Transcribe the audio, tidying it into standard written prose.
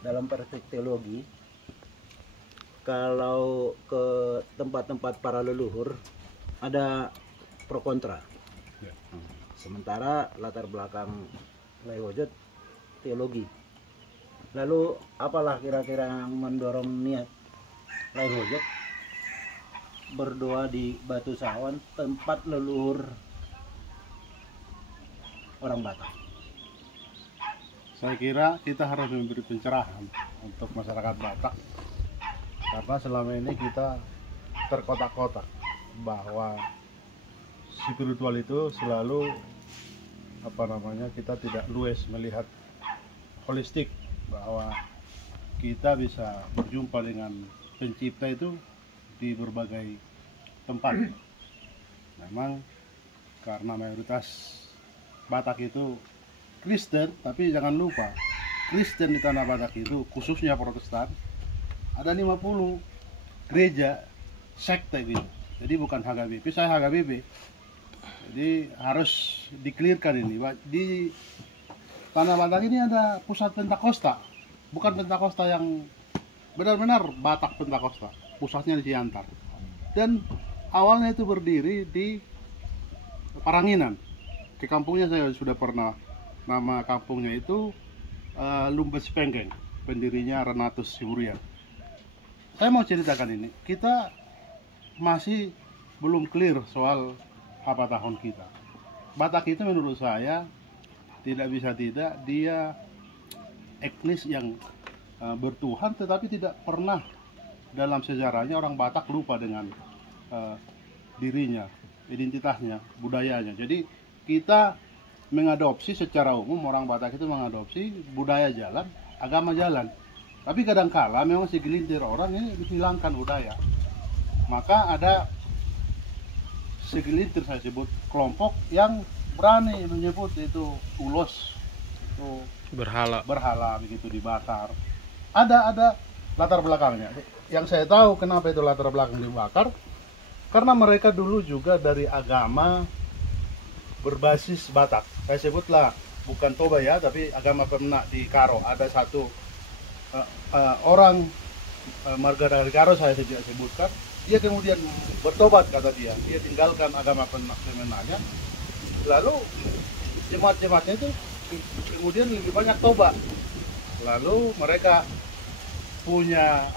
dalam praktek teologi, kalau ke tempat-tempat para leluhur ada pro kontra. Ya. Sementara latar belakang Lai Hojot teologi. Lalu apalah kira-kira yang mendorong niat Lai Hojot berdoa di Batu Sawan, tempat leluhur orang Batak? Saya kira kita harus memberi pencerahan untuk masyarakat Batak, karena selama ini kita terkotak-kotak bahwa spiritual itu selalu kita tidak luas melihat holistik, bahwa kita bisa berjumpa dengan pencipta itu di berbagai tempat. Memang karena mayoritas Batak itu Kristen, tapi jangan lupa Kristen di tanah Batak itu, khususnya Protestan, ada 50 gereja sekte gitu. Jadi bukan HKBP, saya HKBP. Jadi harus dikelirkan ini. Di tanah Batak ini ada pusat Pentakosta, bukan Pentakosta yang benar-benar Batak Pentakosta, pusatnya di Ciantar. Dan awalnya itu berdiri di Paranginan. Ke kampungnya saya sudah pernah. Nama kampungnya itu Lumbes Penggeng, pendirinya Renatus Siburian. Saya mau ceritakan ini, kita masih belum clear soal apa tahun kita. Batak itu menurut saya tidak bisa tidak, dia etnis yang bertuhan, tetapi tidak pernah dalam sejarahnya orang Batak lupa dengan dirinya, identitasnya, budayanya. Jadi kita mengadopsi secara umum, orang Batak itu mengadopsi budaya jalan, agama jalan. Tapi kadangkala memang segelintir orang ini menghilangkan budaya. Maka ada segelintir, saya sebut, kelompok yang berani menyebut itu ulos, itu berhala begitu, dibakar. Ada latar belakangnya. Yang saya tahu kenapa itu latar belakang dibakar, karena mereka dulu juga dari agama berbasis Batak. Saya sebutlah bukan Toba ya, tapi agama Pemenak di Karo. Ada satu orang marga dari Karo, saya tidak sebutkan. Dia kemudian bertobat, kata dia. Dia tinggalkan agama Pemenaknya. Lalu jemaat-jemaatnya itu kemudian lebih banyak tobat. Lalu mereka punya